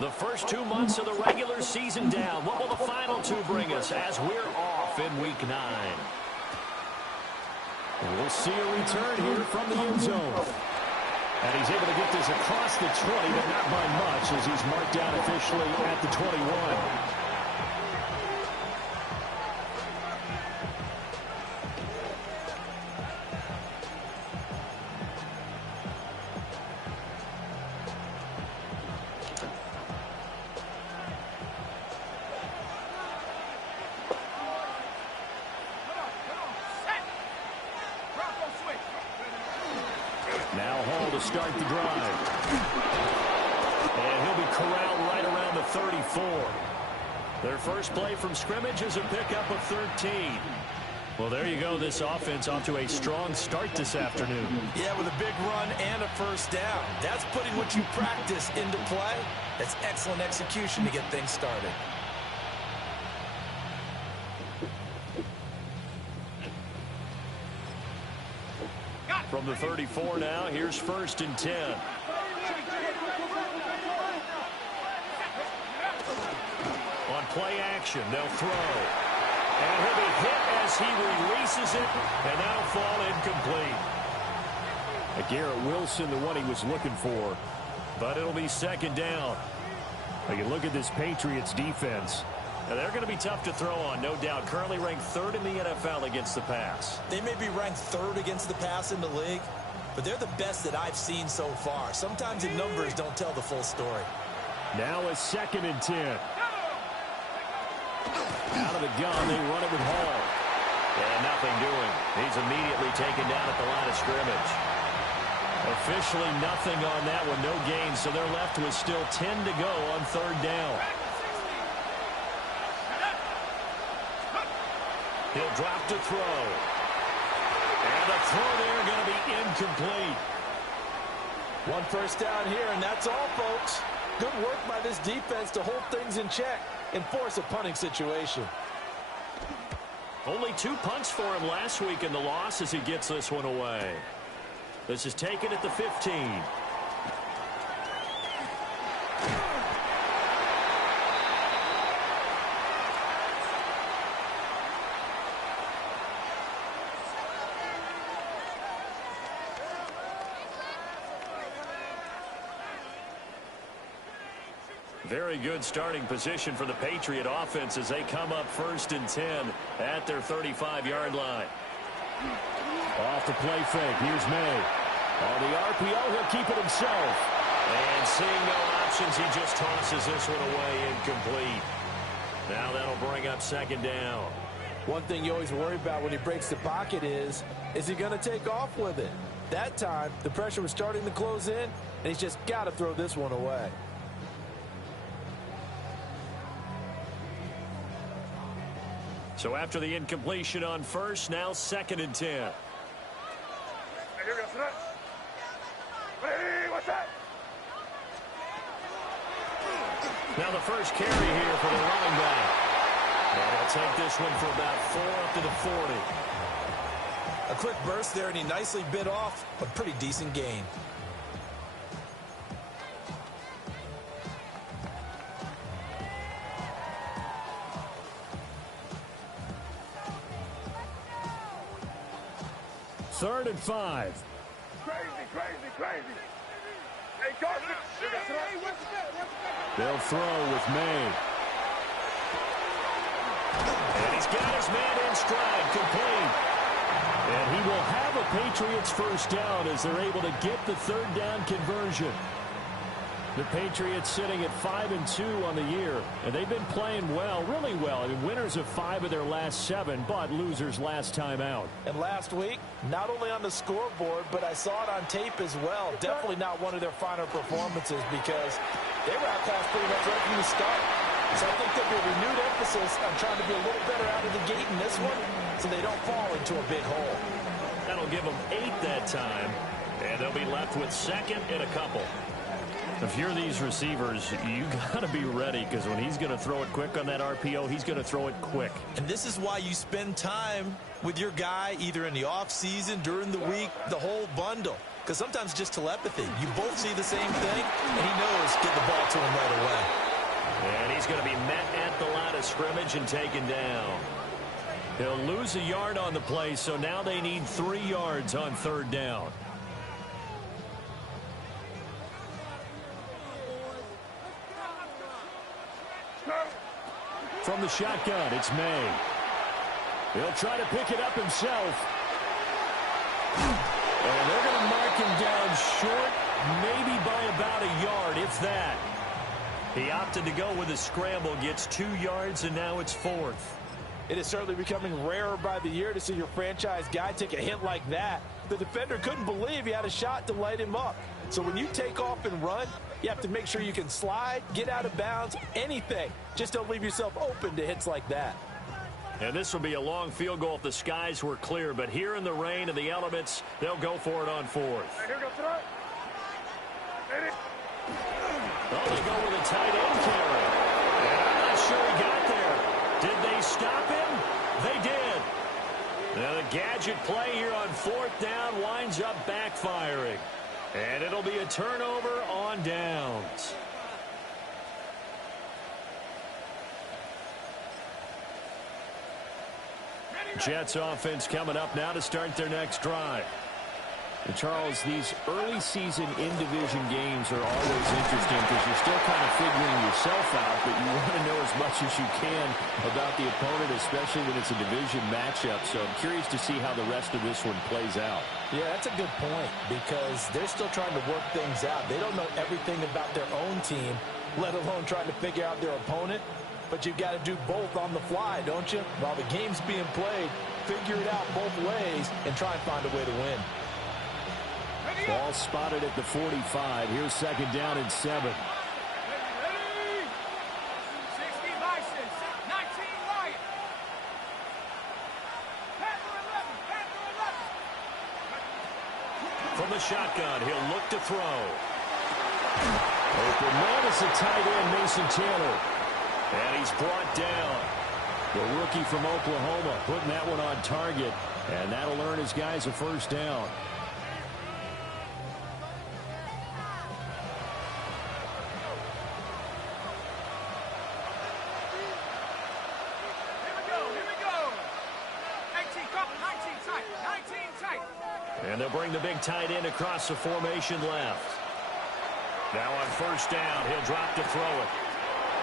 The first 2 months of the regular season down. What will the final 2 bring us as we're off in Week 9? We'll see a return here from the end zone. And he's able to get this across the 20, but not by much as he's marked down officially at the 21. Now Hall to start the drive. And he'll be corralled right around the 34. Their first play from scrimmage is a pickup of 13. Well, there you go. This offense off to a strong start this afternoon. Yeah, with a big run and a first down. That's putting what you practice into play. That's excellent execution to get things started. From the 34 now, here's 1st and 10. On play action, they'll throw. And he'll be hit as he releases it, and that'll fall incomplete. Garrett Wilson, the one he was looking for. But it'll be 2nd down. Now you look at this Patriots defense. Now they're going to be tough to throw on, no doubt. Currently ranked 3rd in the NFL against the pass. They may be ranked 3rd against the pass in the league, but they're the best that I've seen so far. Sometimes the numbers don't tell the full story. Now a 2nd and 10. Out of the gun, they run it with Hall. And nothing doing. He's immediately taken down at the line of scrimmage. Officially nothing on that one, no gain, so they're left with still 10 to go on 3rd down. He'll drop to throw. And the throw there going to be incomplete. 1 first down here, and that's all, folks. Good work by this defense to hold things in check and force a punting situation. Only 2 punts for him last week in the loss as he gets this one away. This is taken at the 15. Very good starting position for the Patriot offense as they come up 1st and 10 at their 35-yard line. Off the play fake. Here's May. On the RPO, he'll keep it himself. And seeing no options, he just tosses this one away incomplete. Now that'll bring up 2nd down. One thing you always worry about when he breaks the pocket is he going to take off with it? That time, the pressure was starting to close in, and he's just got to throw this one away. So after the incompletion on 1st, now 2nd and 10. Now the first carry here for the running back. And he'll take this one for about 4 up to the 40. A quick burst there, and he nicely bit off a pretty decent gain. Third and 5. Crazy. Hey, They'll throw with May. And he's got his man in stride, complete. And he will have a Patriots first down as they're able to get the 3rd down conversion. The Patriots sitting at 5-2 on the year, and they've been playing well, really well. I mean, winners of 5 of their last 7, but losers last time out. And last week, not only on the scoreboard, but I saw it on tape as well. Definitely not one of their finer performances because they were outclassed pretty much right from the start. So I think there'll be a renewed emphasis on trying to be a little better out of the gate in this one so they don't fall into a big hole. That'll give them 8 that time, and they'll be left with 2nd and a couple. If you're these receivers, you got to be ready because when he's going to throw it quick on that RPO, he's going to throw it quick. And this is why you spend time with your guy either in the offseason, during the week, the whole bundle. because sometimes it's just telepathy. You both see the same thing, and he knows get the ball to him right away. And he's going to be met at the line of scrimmage and taken down. He'll lose a yard on the play, so now they need 3 yards on third down. From the shotgun, it's May. He'll try to pick it up himself. And they're going to mark him down short, maybe by about a yard, if that. He opted to go with a scramble, gets 2 yards, and now it's 4th. It is certainly becoming rarer by the year to see your franchise guy take a hit like that. The defender couldn't believe he had a shot to light him up. So when you take off and run, you have to make sure you can slide, get out of bounds, anything. Just don't leave yourself open to hits like that. And this will be a long field goal if the skies were clear. But here in the rain and the elements, they'll go for it on 4th. Oh, they go with a tight end carry. And I'm not sure he got there. Did they stop him? They did. Now the gadget play here on 4th down winds up backfiring. And it'll be a turnover on downs. Jets offense coming up now to start their next drive. And Charles, these early season in-division games are always interesting because you're still kind of figuring yourself out, but you want to know as much as you can about the opponent, especially when it's a division matchup. So I'm curious to see how the rest of this one plays out. Yeah, that's a good point because they're still trying to work things out. They don't know everything about their own team, let alone trying to figure out their opponent. But you've got to do both on the fly, don't you? While the game's being played, figure it out both ways and try and find a way to win. Ball spotted at the 45. Here's 2nd down and 7. Ready. 60 license, 19 Lion. Panther 11, From the shotgun, he'll look to throw. Open man is the tight end, Mason Taylor. And he's brought down. The rookie from Oklahoma putting that one on target. And that'll earn his guys a 1st down. And they'll bring the big tight end across the formation left. Now on 1st down, he'll drop to throw it.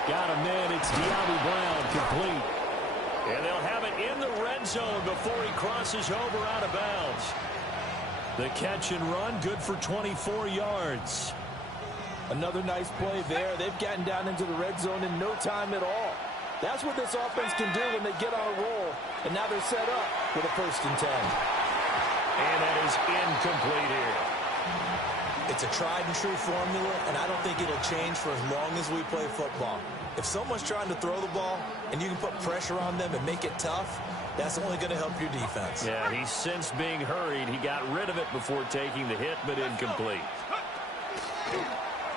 Got a man, it's De'Ami Brown, complete. And they'll have it in the red zone before he crosses over out of bounds. The catch and run, good for 24 yards. Another nice play there. They've gotten down into the red zone in no time at all. That's what this offense can do when they get on a roll. And now they're set up with a 1st and 10. And that is incomplete here. It's a tried-and-true formula, and I don't think it'll change for as long as we play football. If someone's trying to throw the ball and you can put pressure on them and make it tough, that's only going to help your defense. Yeah, he's since being hurried. He got rid of it before taking the hit, but incomplete.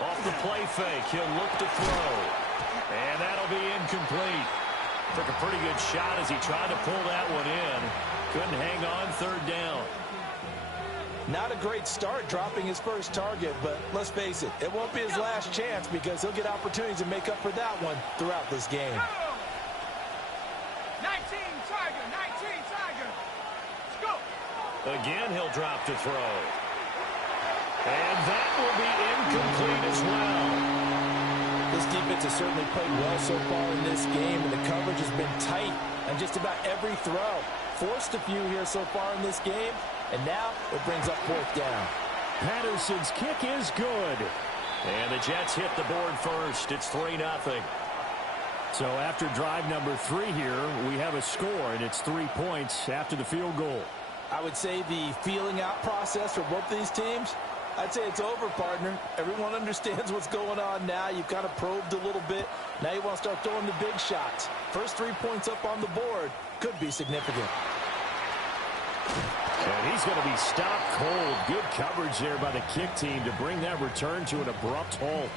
Off the play fake, he'll look to throw. And that'll be incomplete. Took a pretty good shot as he tried to pull that one in. Couldn't hang on 3rd down. Not a great start dropping his first target, but let's face it, it won't be his last chance because he'll get opportunities to make up for that one throughout this game. 19 Tiger, 19 Tiger. Let's go. Again, he'll drop to throw. And that will be incomplete as well. This defense has certainly played well so far in this game, and the coverage has been tight on just about every throw. Forced a few here so far in this game, and now it brings up 4th down. Patterson's kick is good. And the Jets hit the board first. It's 3-0. So after drive number 3 here, we have a score, and it's 3 points after the field goal. I would say the feeling out process for both these teams, I'd say it's over, partner. Everyone understands what's going on now. You've kind of probed a little bit. Now you want to start throwing the big shots. First 3 points up on the board could be significant. And he's going to be stopped cold. Good coverage there by the kick team to bring that return to an abrupt halt.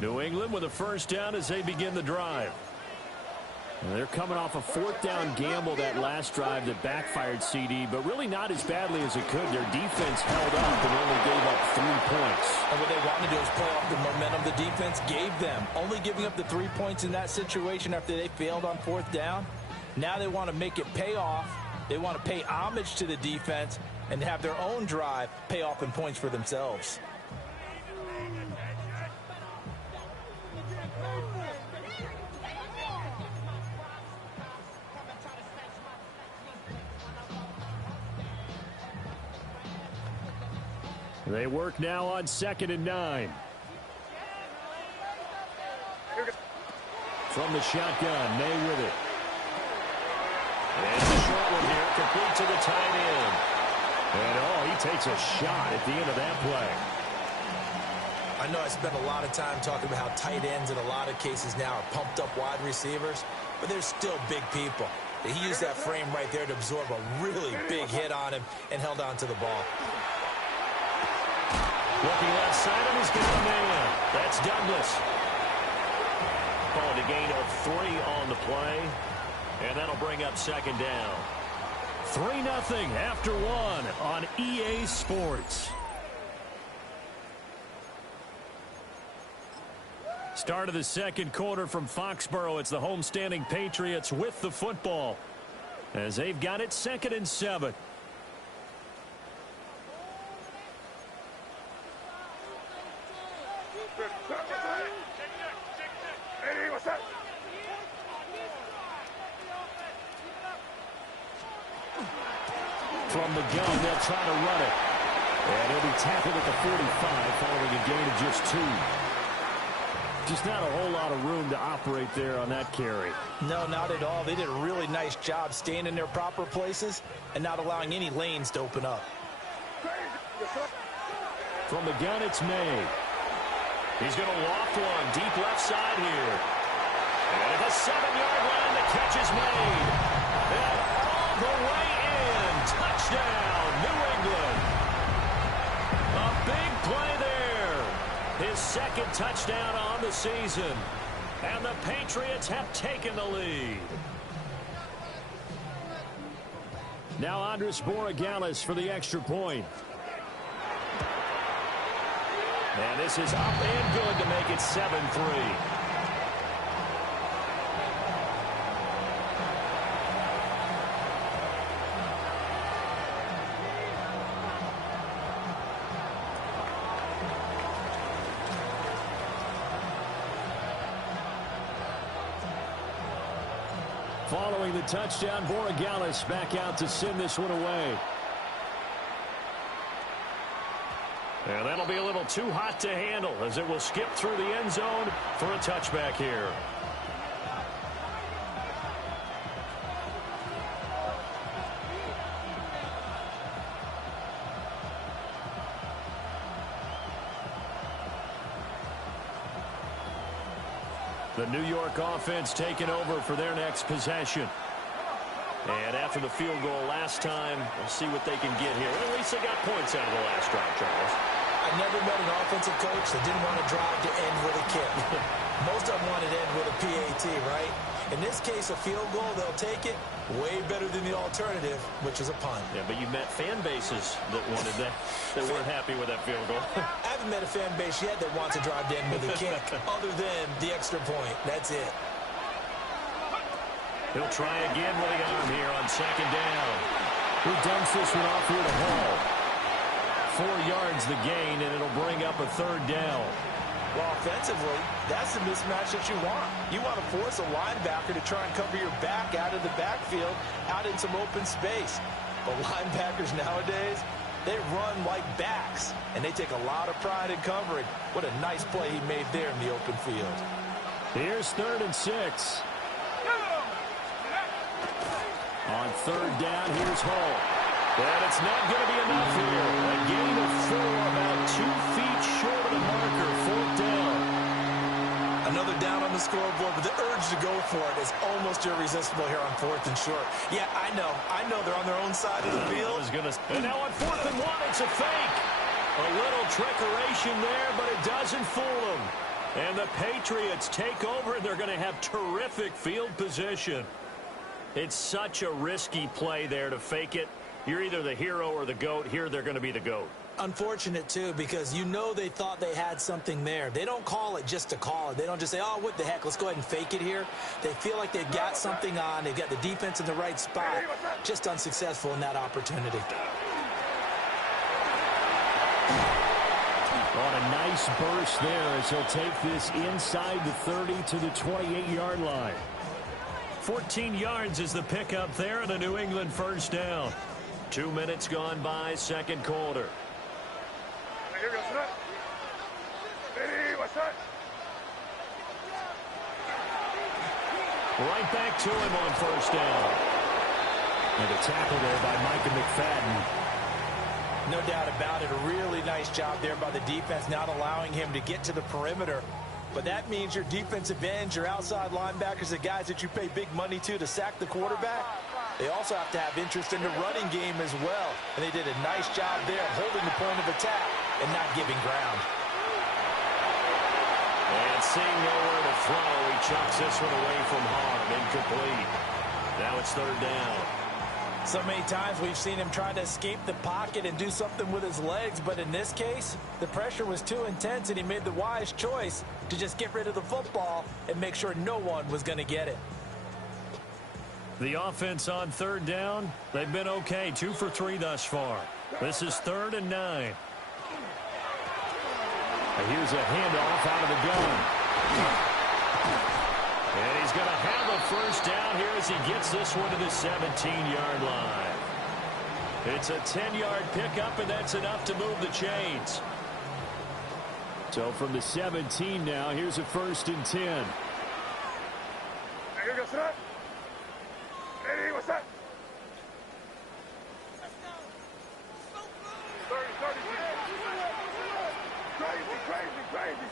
New England with a first down as they begin the drive. And they're coming off a fourth down gamble that last drive that backfired, CD, but really not as badly as it could. Their defense held up and only gave up 3 points. And what they wanted to do is play off the momentum the defense gave them. Only giving up the 3 points in that situation after they failed on fourth down. Now they want to make it pay off. They want to pay homage to the defense and have their own drive pay off in points for themselves. They work now on 2nd and 9. From the shotgun, May with it. And the short one here, complete to the tight end. And, he takes a shot at the end of that play. I know I spent a lot of time talking about how tight ends in a lot of cases now are pumped up wide receivers, but they're still big people. He used that frame right there to absorb a really big hit on him and held on to the ball. Looking left side of his got a man. That's Douglas. Called a gain of 3 on the play. And that'll bring up 2nd down. 3-0 after 1 on EA Sports. Start of the second quarter from Foxborough. It's the homestanding Patriots with the football as they've got it 2nd and 7. From the gun, they'll try to run it. And he'll be tackled at the 45 following a gain of just 2. Just not a whole lot of room to operate there on that carry. No, not at all. They did a really nice job staying in their proper places and not allowing any lanes to open up. From the gun, it's May. He's going to loft one deep left side here. And at the 7-yard line, the catch is made. And all the way in. Touchdown, New England. A big play there. His 2nd touchdown on the season. And the Patriots have taken the lead. Now Andres Borregales for the extra point. And this is up and good to make it 7-3. Following the touchdown, Borregales back out to send this one away. And that'll be a little too hot to handle as it will skip through the end zone for a touchback here. The New York offense taking over for their next possession. And after the field goal last time, we'll see what they can get here. At least they got points out of the last drive, Charles. I never met an offensive coach that didn't want to drive to end with a kick. Most of them wanted to end with a PAT, right? In this case, a field goal, they'll take it. Way better than the alternative, which is a punt. Yeah, but you met fan bases that wanted that, that weren't happy with that field goal. I haven't met a fan base yet that wants to drive to end with a kick, other than the extra point. That's it. He'll try again with the arm here on 2nd down. He dumps this one off here to Hall. 4 yards the gain, and it'll bring up a 3rd down. Well, offensively, that's the mismatch that you want. You want to force a linebacker to try and cover your back out of the backfield, out in some open space. But linebackers nowadays, they run like backs, and they take a lot of pride in covering. What a nice play he made there in the open field. Here's 3rd and 6. On 3rd down, here's Hall. And it's not going to be enough here. A gain of 4, about 2 feet short of the marker. 4th down. Another down on the scoreboard, but the urge to go for it is almost irresistible here on 4th and short. Yeah, I know they're on their own side of the field. And now on 4th and 1, it's a fake. A little trickeration there, but it doesn't fool them. And the Patriots take over, and they're going to have terrific field position. It's such a risky play there to fake it. You're either the hero or the GOAT. Here, they're going to be the GOAT. Unfortunate, too, because you know they thought they had something there. They don't call it just to call it. They don't just say, oh, what the heck, let's go ahead and fake it here. They feel like they've got something on. They've got the defense in the right spot. Just unsuccessful in that opportunity. On a nice burst there as he'll take this inside the 30 to the 28-yard line. 14 yards is the pickup there and a New England first down. 2 minutes gone by, second quarter. Right back to him on first down. And a tackle there by Micah McFadden. No doubt about it. A really nice job there by the defense, not allowing him to get to the perimeter. But that means your defensive ends, your outside linebackers, the guys that you pay big money to sack the quarterback, they also have to have interest in the running game as well. And they did a nice job there holding the point of attack and not giving ground. And seeing nowhere to throw, he chucks this one away from harm. Incomplete. Now it's third down. So many times we've seen him try to escape the pocket and do something with his legs, but in this case, the pressure was too intense and he made the wise choice to just get rid of the football and make sure no one was going to get it. The offense on third down, they've been okay. 2 for 3 thus far. This is 3rd and 9. And here's a handoff out of the gun. And he's going to have a first down here as he gets this one to the 17-yard line. It's a 10-yard pickup, and that's enough to move the chains. So from the 17 now, here's a 1st and 10. What's that? Crazy.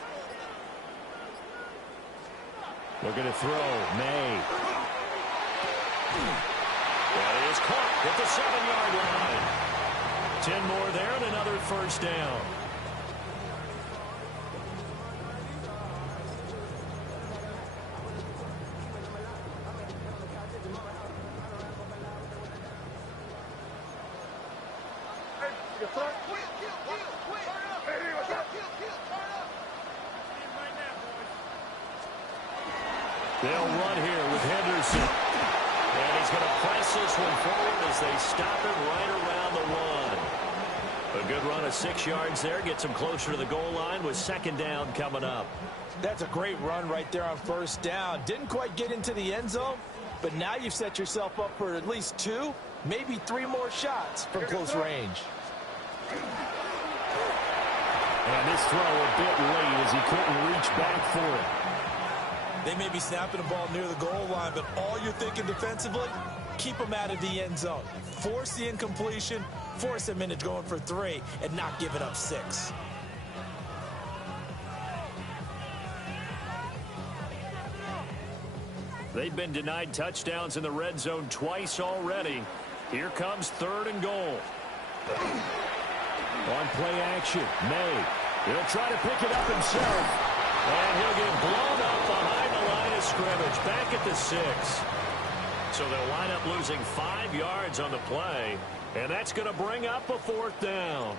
Looking to throw. May. That is caught at the 7-yard line. 10 more there and another first down. They'll run here with Henderson. And he's going to press this one forward as they stop it right around the 1. A good run of 6 yards there. Gets him closer to the goal line with second down coming up. That's a great run right there on first down. Didn't quite get into the end zone, but now you've set yourself up for at least 2, maybe 3 more shots from close range. And this throw a bit late as he couldn't reach back for it. They may be snapping the ball near the goal line, but all you're thinking defensively, keep them out of the end zone. Force the incompletion, force them into going for 3, and not giving up 6. They've been denied touchdowns in the red zone twice already. Here comes 3rd and goal. On play action, May. He'll try to pick it up himself. And he'll get blown up behind the line of scrimmage, back at the 6. So they'll wind up losing 5 yards on the play, and that's going to bring up a 4th down.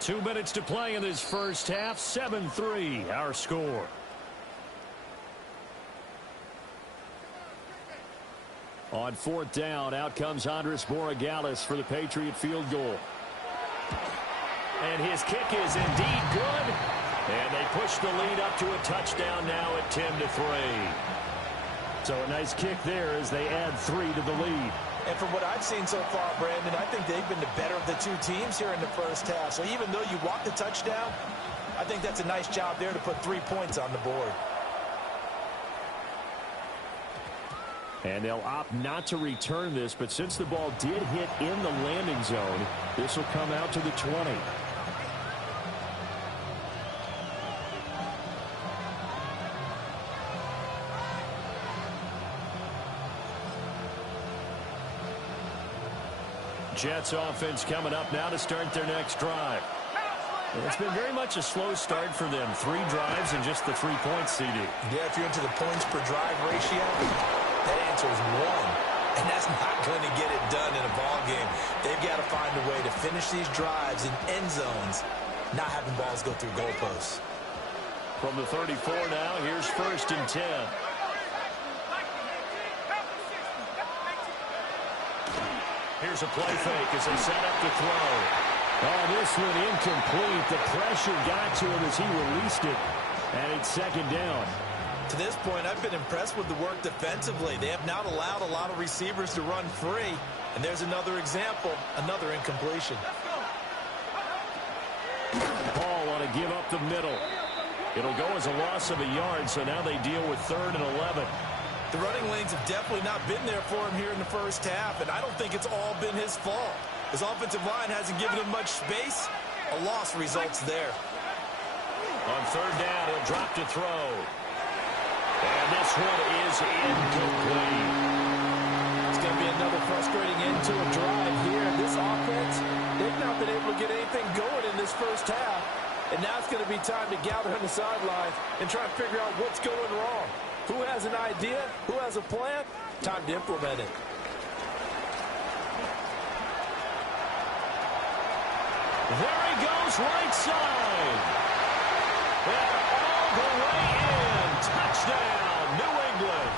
2 minutes to play in this first half, 7-3 our score. On 4th down, out comes Andres Borregales for the Patriot field goal. And his kick is indeed good. And they push the lead up to a touchdown now at 10-3. So a nice kick there as they add 3 to the lead. And from what I've seen so far, Brandon, I think they've been the better of the 2 teams here in the first half. So even though you walk the touchdown, I think that's a nice job there to put 3 points on the board. And they'll opt not to return this, but since the ball did hit in the landing zone, this will come out to the 20. Jets offense coming up now to start their next drive. It's been very much a slow start for them. 3 drives and just the 3 points, CD. Yeah, if you're into the points per drive ratio, that answer is 1. And that's not going to get it done in a ball game. They've got to find a way to finish these drives in end zones, not having balls go through goalposts. From the 34 now, here's 1st and 10. Here's a play fake as they set up to throw. Oh, this one incomplete. The pressure got to him as he released it. And it's 2nd down. To this point, I've been impressed with the work defensively. They have not allowed a lot of receivers to run free. And there's another example, another incompletion. Paul want to give up the middle. It'll go as a loss of a yard, so now they deal with 3rd and 11. The running lanes have definitely not been there for him here in the first half, and I don't think it's all been his fault. His offensive line hasn't given him much space. A loss results there. On 3rd down, he'll drop to throw. And this one is incomplete. It's going to be another frustrating end to a drive here. This offense, they've not been able to get anything going in this first half. And now it's going to be time to gather on the sidelines and try and figure out what's going wrong. Who has an idea? Who has a plan? Time to implement it. There he goes, right side. And all the way in. Touchdown, New England.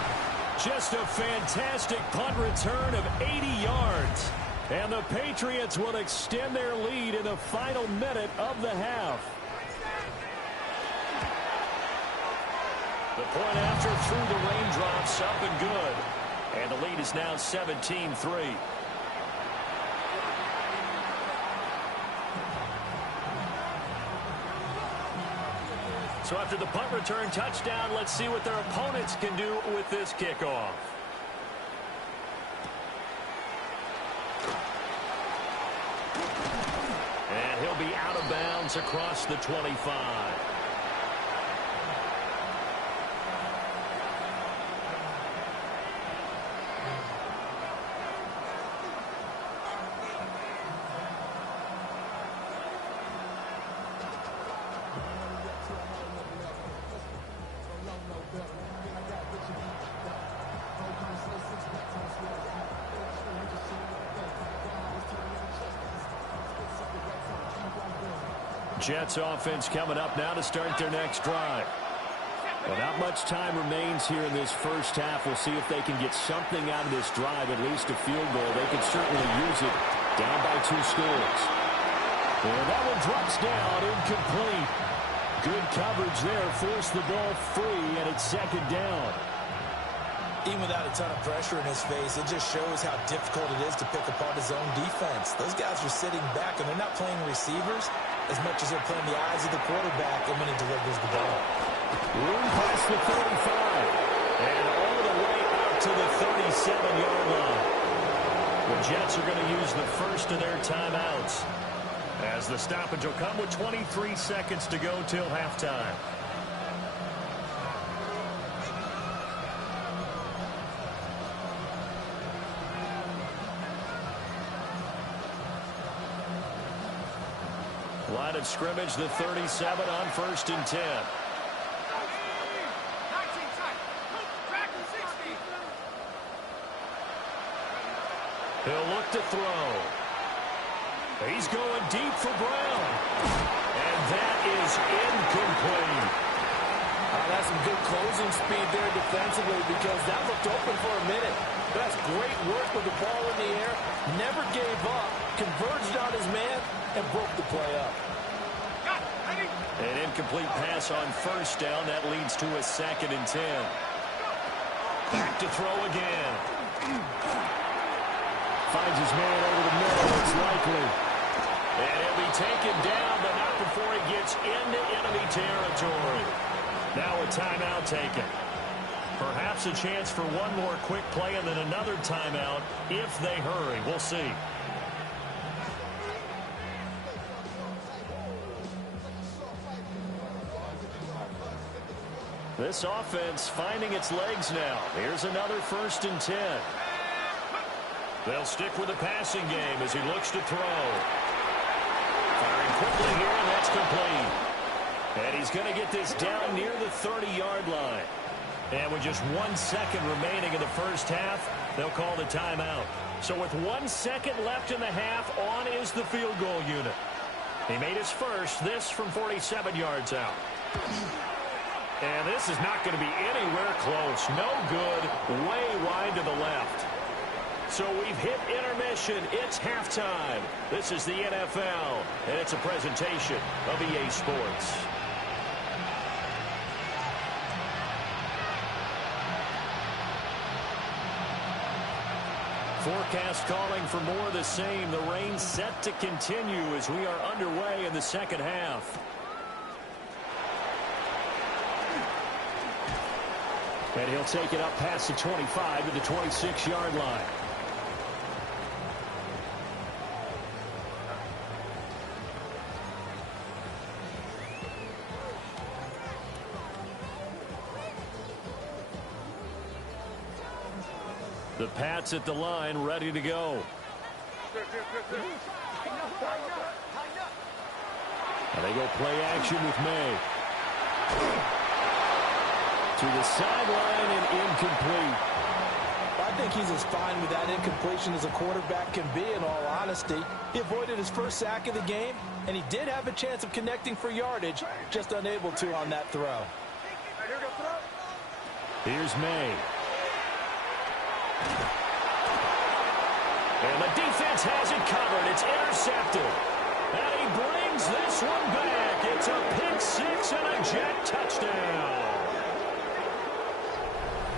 Just a fantastic punt return of 80 yards. And the Patriots will extend their lead in the final minute of the half. The point after through the raindrops, up and good. And the lead is now 17-3. So after the punt return touchdown, let's see what their opponents can do with this kickoff. And he'll be out of bounds across the 25. Jets offense coming up now to start their next drive. Well, not much time remains here in this first half. We'll see if they can get something out of this drive, at least a field goal. They could certainly use it down by 2 scores. And that one drops down, incomplete. Good coverage there, forced the ball free, and it's 2nd down. Even without a ton of pressure in his face, it just shows how difficult it is to pick apart his own defense. Those guys are sitting back, and they're not playing receivers as much as they're playing the eyes of the quarterback and when he delivers the ball. Room past the 35. And all the way out to the 37-yard line. The Jets are going to use the first of their timeouts, as the stoppage will come with 23 seconds to go till halftime. Line of scrimmage, the 37 on 1st and 10. He'll look to throw. He's going deep for Brown. And that is incomplete. That's some good closing speed there defensively, because that looked open for a minute. That's great work with the ball in the air. Never gave up. Converged on his man and broke the play up. An incomplete pass on 1st down. That leads to a 2nd and 10. Back to throw again. Finds his man over the middle. It's likely. And he'll be taken down, but not before he gets into enemy territory. Now a timeout taken. Perhaps a chance for one more quick play and then another timeout if they hurry. We'll see. This offense finding its legs now. Here's another 1st and 10. They'll stick with the passing game as he looks to throw. Firing quickly here, and that's complete. And he's going to get this down near the 30-yard line. And with just 1 second remaining in the first half, they'll call the timeout. So with 1 second left in the half, on is the field goal unit. He made his first, this from 47 yards out. And this is not going to be anywhere close. No good, way wide to the left. So we've hit intermission. It's halftime. This is the NFL, and it's a presentation of EA Sports. Forecast calling for more of the same. The rain set to continue as we are underway in the second half. And he'll take it up past the 25 to the 26-yard line. The Pats at the line, ready to go. And they go play action with May. To the sideline and incomplete. I think he's as fine with that incompletion as a quarterback can be, in all honesty. He avoided his first sack of the game, and he did have a chance of connecting for yardage, just unable to on that throw. Here's May. And the defense has it covered. It's intercepted. And he brings this one back. It's a pick six and a jet touchdown.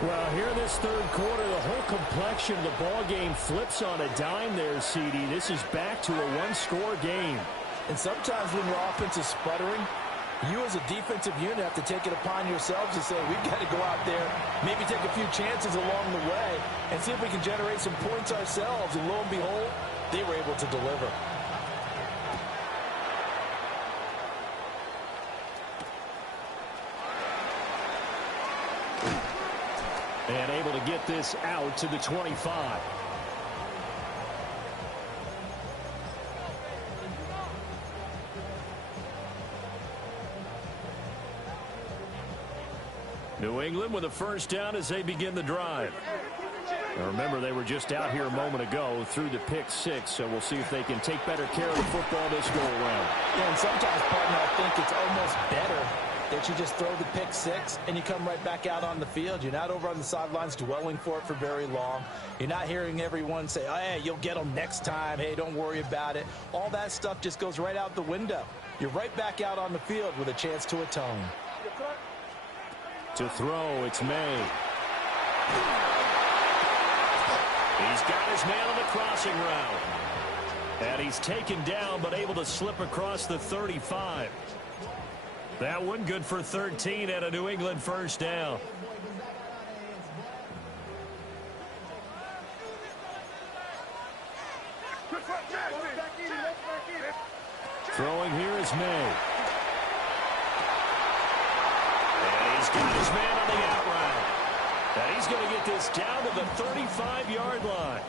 Well, here in this third quarter, the whole complexion of the ball game flips on a dime there, CD. This is back to a one-score game. And sometimes when your offense is sputtering, you as a defensive unit have to take it upon yourselves to say, we've got to go out there, maybe take a few chances along the way, and see if we can generate some points ourselves. And lo and behold, they were able to deliver. And able to get this out to the 25. New England with a first down as they begin the drive. Now remember, they were just out here a moment ago through the pick six, so we'll see if they can take better care of the football this go-around. Yeah, and sometimes, partner, I think it's almost better that you just throw the pick six and you come right back out on the field. You're not over on the sidelines dwelling for it for very long. You're not hearing everyone say, oh, hey, you'll get them next time. Hey, don't worry about it. All that stuff just goes right out the window. You're right back out on the field with a chance to atone. To throw, it's May. He's got his man on the crossing route. And he's taken down but able to slip across the 35. That one good for 13 at a New England first down. Throwing here is May. And he's got his man on the out route. And he's going to get this down to the 35-yard line.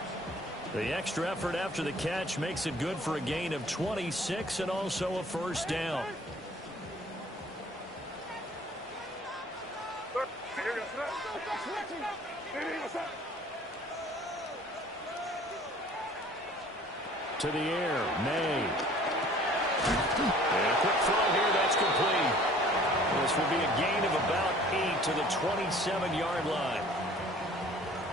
The extra effort after the catch makes it good for a gain of 26 and also a first down. To the air, May. And a quick throw here, that's complete. This will be a gain of about 8 to the 27-yard line.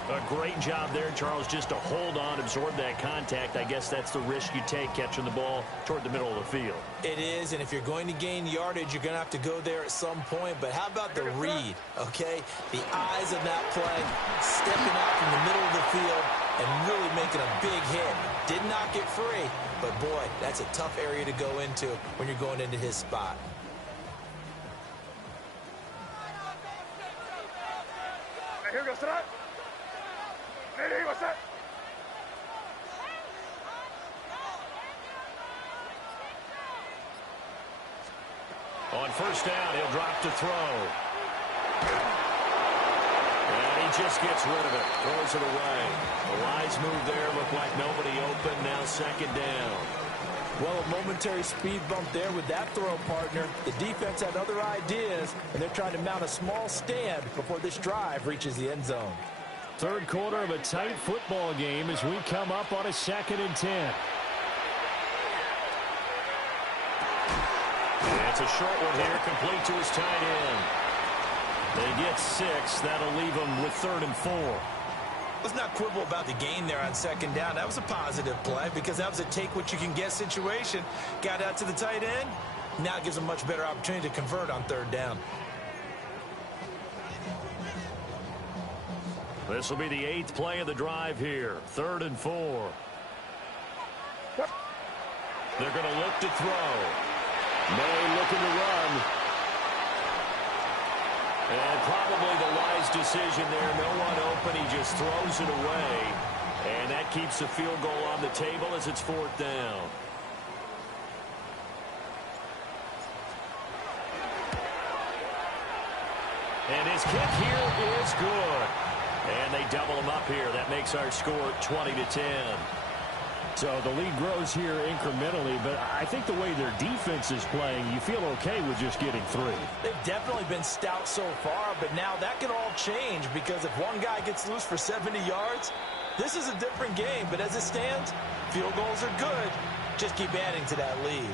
A great job there, Charles, just to hold on, absorb that contact. I guess that's the risk you take catching the ball toward the middle of the field. It is, and if you're going to gain yardage, you're going to have to go there at some point. But how about the read, okay? The eyes of that play, stepping out from the middle of the field and really making a big hit. Did not get free, but boy, that's a tough area to go into when you're going into his spot. Here goes that. Here goes that. On first down, he'll drop to throw. And he just gets rid of it. Throws it away. The wise move there. Looked like nobody open. Now second down. Well, a momentary speed bump there with that throw, partner. The defense had other ideas, and they're trying to mount a small stand before this drive reaches the end zone. Third quarter of a tight football game as we come up on a 2nd and 10. And it's a short one here, complete to his tight end. They get 6. That'll leave them with 3rd and 4. Let's not quibble about the gain there on 2nd down. That was a positive play because that was a take-what-you-can-get situation. Got out to the tight end. Now it gives them a much better opportunity to convert on 3rd down. This will be the 8th play of the drive here. 3rd and 4. They're going to look to throw. May looking to run. And probably the wise decision there. No one open. He just throws it away. And that keeps the field goal on the table as it's 4th down. And his kick here is good. And they double him up here. That makes our score 20-10. So the lead grows here incrementally, but I think the way their defense is playing, you feel okay with just getting 3. They've definitely been stout so far, but now that can all change because if one guy gets loose for 70 yards, this is a different game. But as it stands, field goals are good. Just keep adding to that lead.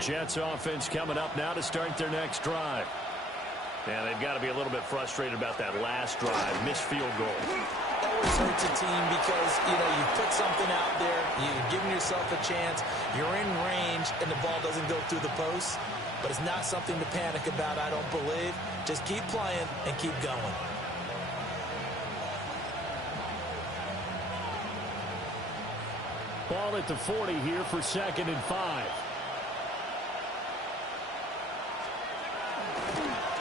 Jets offense coming up now to start their next drive. And they've got to be a little bit frustrated about that last drive. Missed field goal. Always hurts a team because, you put something out there, you're giving yourself a chance, you're in range, and the ball doesn't go through the post. But it's not something to panic about, I don't believe. Just keep playing and keep going. Ball at the 40 here for 2nd and 5.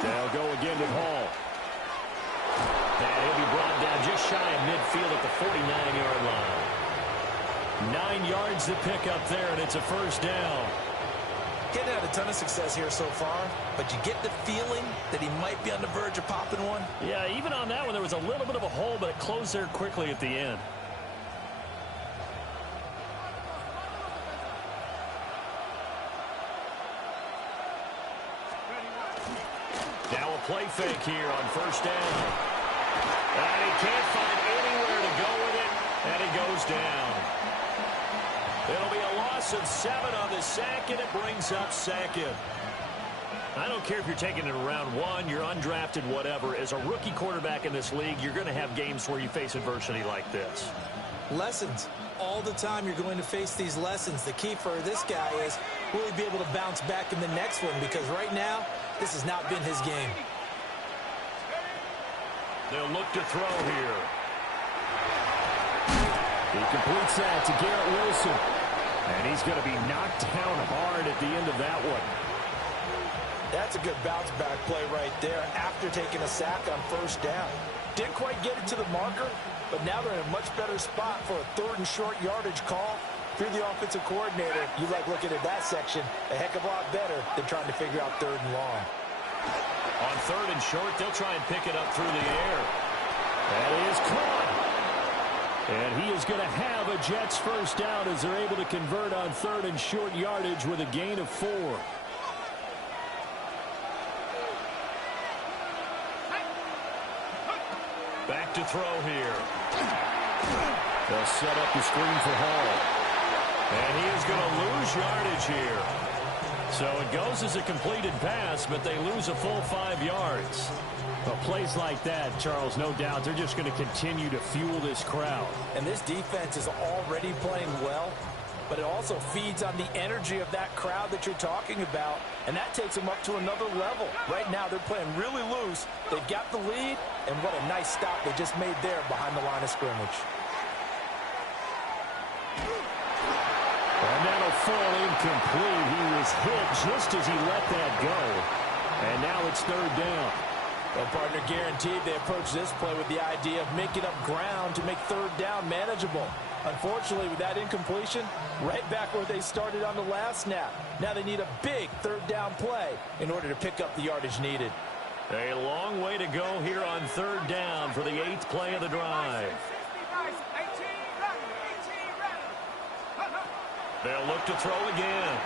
They'll go again with Hall. And he'll be brought down just shy of midfield at the 49-yard line. 9 yards to pick up there, and it's a 1st down. Getting had a ton of success here so far, but you get the feeling that he might be on the verge of popping one. Yeah, even on that one, there was a little bit of a hole, but it closed there quickly at the end. Now a play fake here on 1st down. And he can't find anywhere to go with it, and he goes down. It'll be a loss of 7 on the sack, and it brings up 2nd. I don't care if you're taking it in round 1, you're undrafted, whatever. As a rookie quarterback in this league, you're going to have games where you face adversity like this. Lessons. All the time you're going to face these lessons. The key for this guy is will he be able to bounce back in the next one? Because right now, this has not been his game. They'll look to throw here. He completes that to Garrett Wilson. And he's going to be knocked down hard at the end of that one. That's a good bounce back play right there after taking a sack on 1st down. Didn't quite get it to the marker, but now they're in a much better spot for a 3rd and short yardage call. If you're the offensive coordinator, you like looking at that section a heck of a lot better than trying to figure out 3rd and long. On 3rd and short, they'll try and pick it up through the air. That is caught. And he is going to have a Jets 1st down as they're able to convert on 3rd and short yardage with a gain of 4. Back to throw here. They'll set up the screen for Hall. And he is going to lose yardage here. So it goes as a completed pass, but they lose a full 5 yards. Well, plays like that, Charles, no doubt, they're just going to continue to fuel this crowd. And this defense is already playing well, but it also feeds on the energy of that crowd that you're talking about, and that takes them up to another level. Right now, they're playing really loose. They've got the lead, and what a nice stop they just made there behind the line of scrimmage. And that'll fall incomplete. He was hit just as he let that go. And now it's 3rd down. Well, partner, guaranteed they approach this play with the idea of making up ground to make 3rd down manageable. Unfortunately, with that incompletion, right back where they started on the last snap. Now they need a big third down play in order to pick up the yardage needed. A long way to go here on third down for the 8th play of the drive. They'll look to throw again.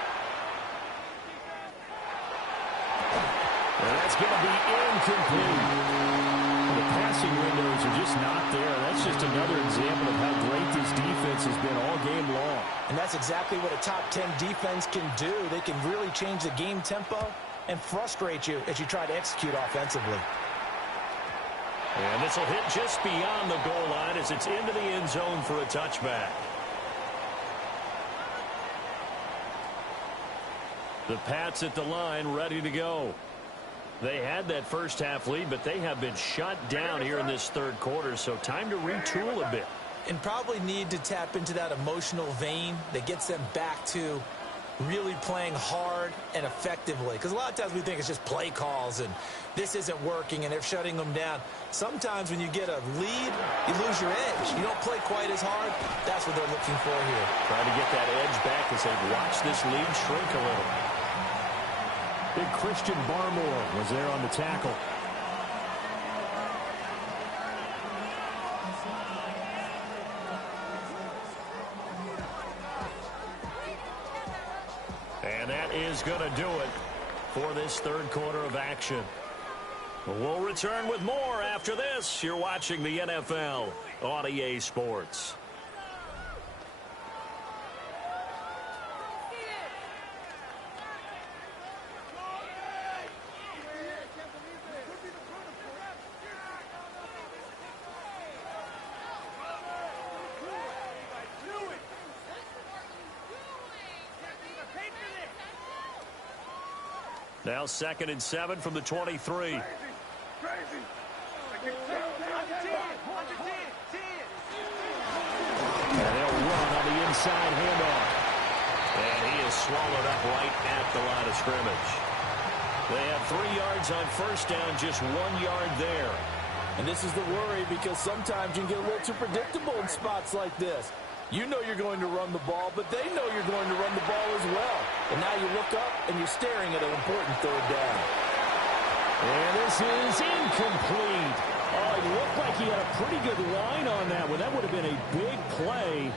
And that's going to be incomplete. The passing windows are just not there. That's just another example of how great this defense has been all game long. And that's exactly what a top 10 defense can do. They can really change the game tempo and frustrate you as you try to execute offensively. And this will hit just beyond the goal line as it's into the end zone for a touchback. The Pats at the line ready to go. They had that first half lead, but they have been shut down here in this third quarter, so time to retool a bit. And probably need to tap into that emotional vein that gets them back to really playing hard and effectively. Because a lot of times we think it's just play calls and this isn't working and they're shutting them down. Sometimes when you get a lead, you lose your edge. You don't play quite as hard. That's what they're looking for here. Trying to get that edge back as they've watched this lead shrink a little. Big Christian Barmore was there on the tackle. And that is going to do it for this third quarter of action. We'll return with more after this. You're watching the NFL on EA Sports. Now 2nd and 7 from the 23. And they'll run on the inside handoff. And he is swallowed up right at the line of scrimmage. They have 3 yards on first down, just 1 yard there. And this is the worry because sometimes you can get a little too predictable in spots like this. You know you're going to run the ball, but they know you're going to run the ball as well. And now you look up and you're staring at an important third down. And this is incomplete. Oh, it looked like he had a pretty good line on that one. That would have been a big play,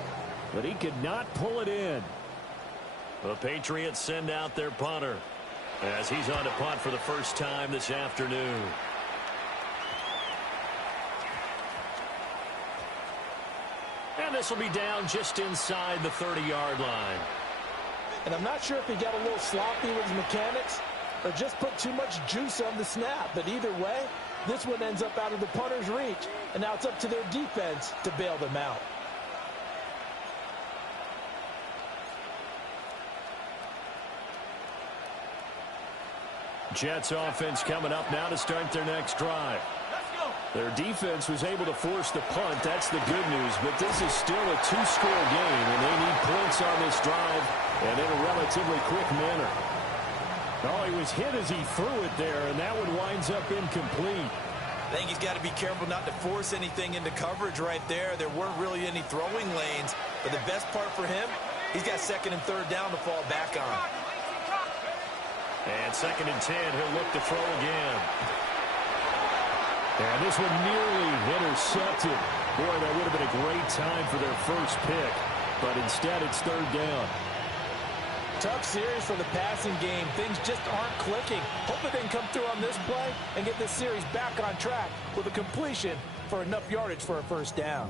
but he could not pull it in. The Patriots send out their punter as he's on to punt for the first time this afternoon. And this will be down just inside the 30-yard line. And I'm not sure if he got a little sloppy with his mechanics or just put too much juice on the snap. But either way, this one ends up out of the punter's reach. And now it's up to their defense to bail them out. Jets offense coming up now to start their next drive. Their defense was able to force the punt. That's the good news. But this is still a 2-score game, and they need points on this drive and in a relatively quick manner. Oh, he was hit as he threw it there, and that one winds up incomplete. I think he's got to be careful not to force anything into coverage right there. There weren't really any throwing lanes. But the best part for him, he's got 2nd and 3rd down to fall back on. And 2nd and 10, he'll look to throw again. And this one nearly intercepted. Boy, that would have been a great time for their first pick. But instead, it's 3rd down. Tough series for the passing game. Things just aren't clicking. Hopefully they can come through on this play and get this series back on track with a completion for enough yardage for a first down.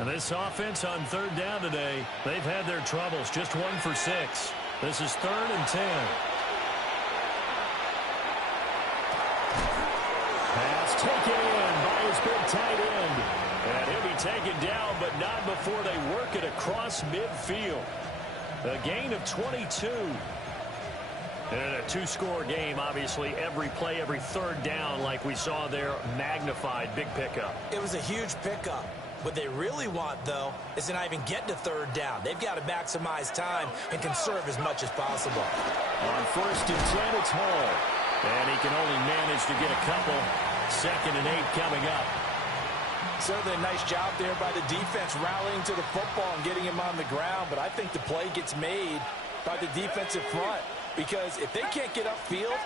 And this offense on 3rd down today, they've had their troubles. Just 1 for 6. This is 3rd and 10. Pass taken in by his big tight end. And he'll be taken down, but not before they work it across midfield. A gain of 22. And in a 2-score game, obviously, every play, every 3rd down, like we saw there, magnified. Big pickup. It was a huge pickup. What they really want, though, is to not even get to 3rd down. They've got to maximize time and conserve as much as possible. On 1st and 10, it's Hall. And he can only manage to get a couple. 2nd and 8 coming up. Certainly a nice job there by the defense rallying to the football and getting him on the ground, but I think the play gets made by the defensive front because if they can't get upfield,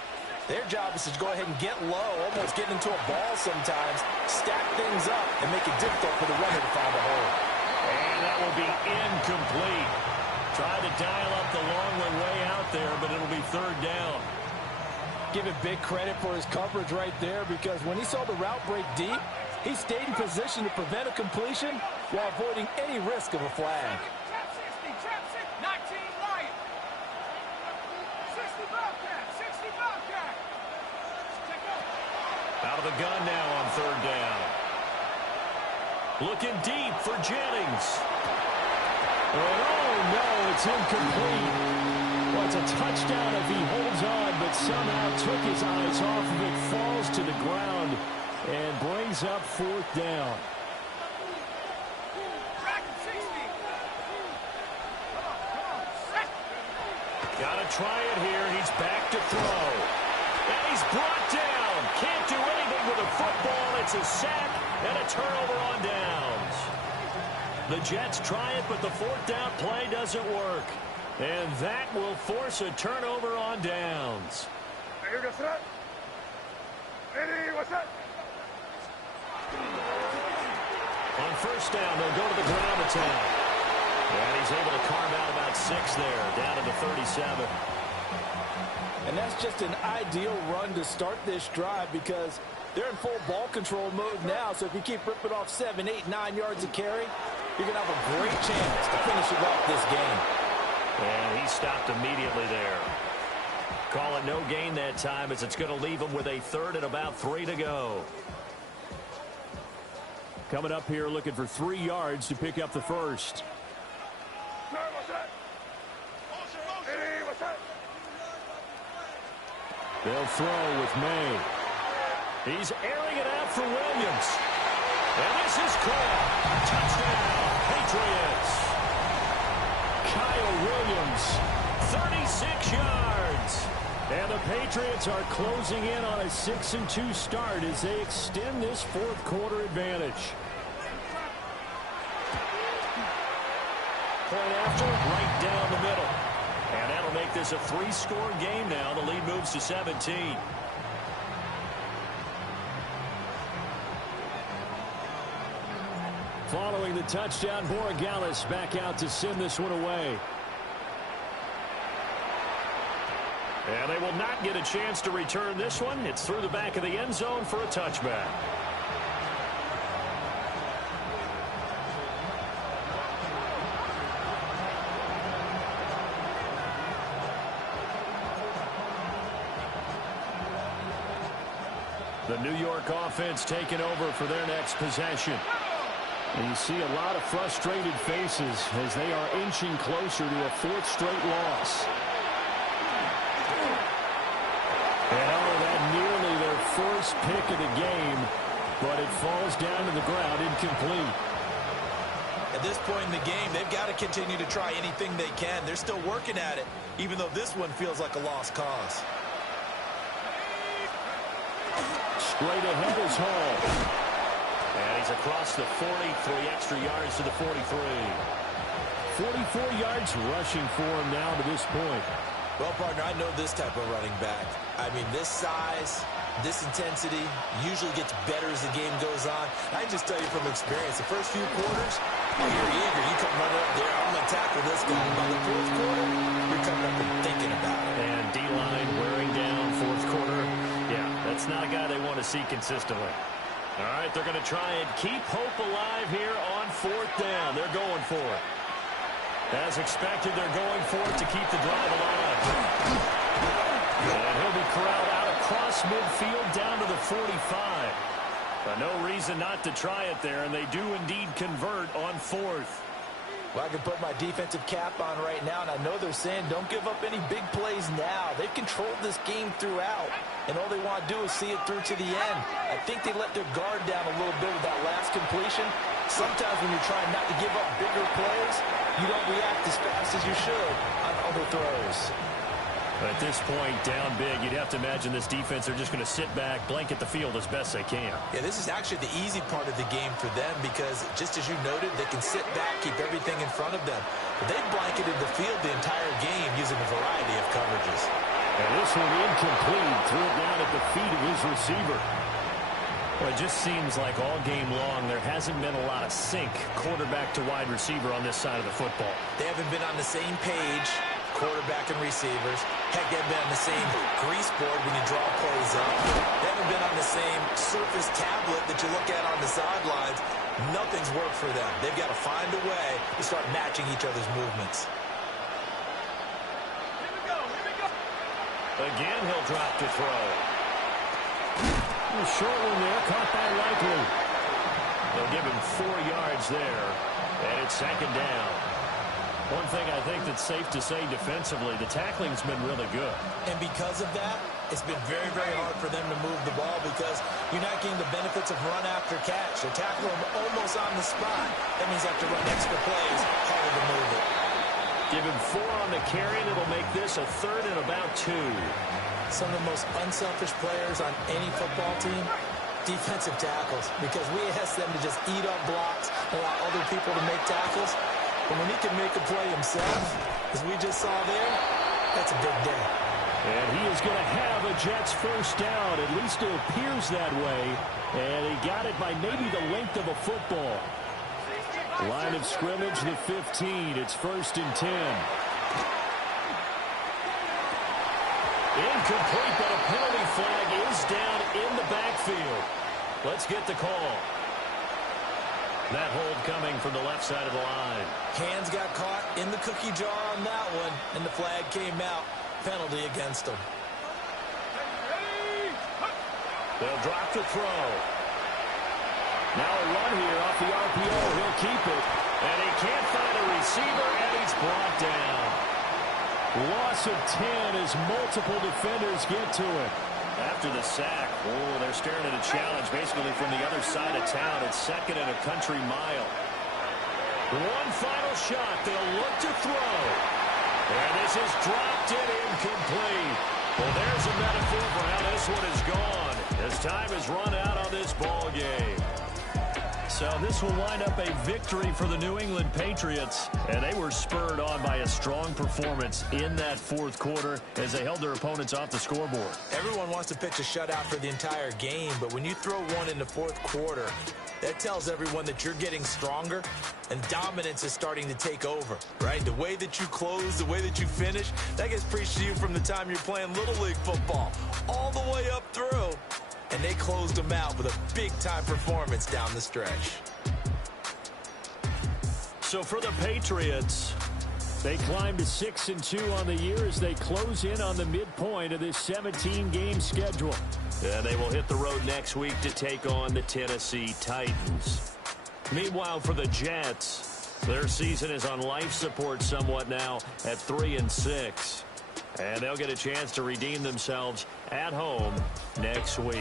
their job is to go ahead and get low, almost get into a ball sometimes, stack things up, and make it difficult for the runner to find a hole. And that will be incomplete. Tried to dial up the long way out there, but it'll be third down. Give him big credit for his coverage right there because when he saw the route break deep, he stayed in position to prevent a completion while avoiding any risk of a flag. Trap 60, 19 Lion. 60 Bobcat, 60 Bobcat. Take over. Out of the gun now on third down. Looking deep for Jennings. And oh no, it's incomplete. Well, it's a touchdown if he holds on, but somehow took his eyes off of it, falls to the ground, and brings up fourth down. Dragon 60. Come on, set. Got to try it here. He's back to throw. And he's brought down. Can't do anything with a football. It's a sack and a turnover on downs. The Jets try it, but the fourth down play doesn't work. And that will force a turnover on downs. Ready to set. Ready, what's that? On first down, they'll go to the ground attack. And he's able to carve out about 6 there, down to the 37. And that's just an ideal run to start this drive because they're in full ball control mode now. So if you keep ripping off 7, 8, 9 yards of carry, you're going to have a great chance to finish it off this game. And he stopped immediately there. Call it no gain that time as it's going to leave him with a third and about 3 to go. Coming up here looking for 3 yards to pick up the first. They'll throw with May. He's airing it out for Williams. And this is caught. Touchdown, Patriots. Kyle Williams, 36 yards. and the Patriots are closing in on a 6-2 start as they extend this fourth quarter advantage. Point after, right down the middle. And that'll make this a 3-score game now. The lead moves to 17. Following the touchdown, Borregales back out to send this one away. And they will not get a chance to return this one. It's through the back of the end zone for a touchback. The New York offense taking over for their next possession. And you see a lot of frustrated faces as they are inching closer to a fourth straight loss. And that nearly their first pick of the game, but it falls down to the ground incomplete. At this point in the game, they've got to continue to try anything they can. They're still working at it, even though this one feels like a lost cause. Straight ahead is Hall. And he's across the 40, 3 extra yards to the 43. 44 yards rushing for him now to this point. Well, partner, I know this type of running back. I mean, this size, this intensity usually gets better as the game goes on. I can just tell you from experience, the first few quarters, you're eager. You come running up there, I'm going to tackle this guy. By the fourth quarter, you're coming up and thinking about it. And D-line wearing down fourth quarter. Yeah, that's not a guy they want to see consistently. All right, they're going to try and keep hope alive here on fourth down. They're going for it. As expected, they're going for it to keep the drive alive. And he'll be corralled out across midfield down to the 45. But no reason not to try it there, and they do indeed convert on fourth. Well, I can put my defensive cap on right now, and I know they're saying don't give up any big plays now. They've controlled this game throughout, and all they want to do is see it through to the end. I think they let their guard down a little bit with that last completion. Sometimes when you're trying not to give up bigger plays, you don't react as fast as you should on other throws. At this point, down big, you'd have to imagine this defense are just going to sit back, blanket the field as best they can. Yeah, this is actually the easy part of the game for them because, just as you noted, they can sit back, keep everything in front of them. But they blanketed the field the entire game using a variety of coverages. And this one incomplete. Threw it down at the feet of his receiver. Well, it just seems like all game long there hasn't been a lot of sync quarterback to wide receiver on this side of the football. They haven't been on the same page, quarterback and receivers. Heck, they've been on the same grease board when you draw plays up. They haven't been on the same surface tablet that you look at on the sidelines. Nothing's worked for them. They've got to find a way to start matching each other's movements. Again, he'll drop to throw. A short one there, caught by Likely. They'll give him 4 yards there, and it's second down. One thing I think that's safe to say defensively, the tackling's been really good. And because of that, it's been very, very hard for them to move the ball because you're not getting the benefits of run after catch. They tackle them almost on the spot. That means they have to run extra plays, harder to move it. Give him 4 on the carry, and it'll make this a 3rd and about 2. Some of the most unselfish players on any football team, defensive tackles, because we ask them to just eat up blocks, allow other people to make tackles. But when he can make a play himself, as we just saw there, that's a big day. And he is going to have a Jets first down. At least it appears that way. And he got it by maybe the length of a football. Line of scrimmage, the 15. It's 1st and 10. Incomplete, but a penalty flag is down in the backfield. Let's get the call. That hold coming from the left side of the line. Hands got caught in the cookie jar on that one, and the flag came out. Penalty against them. They'll drop to throw. Now a run here off the RPO. He'll keep it. And he can't find a receiver, and he's brought down. Loss of 10 as multiple defenders get to it. After the sack, they're staring at a challenge basically from the other side of town. It's 2nd and a country mile. One final shot. They'll look to throw. And this is dropped in incomplete. Well, there's a metaphor for how this one is gone as time has run out on this ball game. So this will wind up a victory for the New England Patriots. And they were spurred on by a strong performance in that 4th quarter as they held their opponents off the scoreboard. Everyone wants to pitch a shutout for the entire game, but when you throw one in the 4th quarter, that tells everyone that you're getting stronger and dominance is starting to take over, right? The way that you close, the way that you finish, that gets preached to you from the time you're playing Little League football all the way up through. And they closed them out with a big-time performance down the stretch. So for the Patriots, they climb to 6-2 on the year as they close in on the midpoint of this 17-game schedule. And they will hit the road next week to take on the Tennessee Titans. Meanwhile, for the Jets, their season is on life support somewhat now at 3-6. And they'll get a chance to redeem themselves at home next week.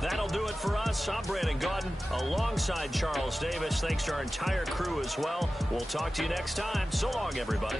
That'll do it for us. I'm Brandon Gaudin alongside Charles Davis. Thanks to our entire crew as well. We'll talk to you next time. So long, everybody.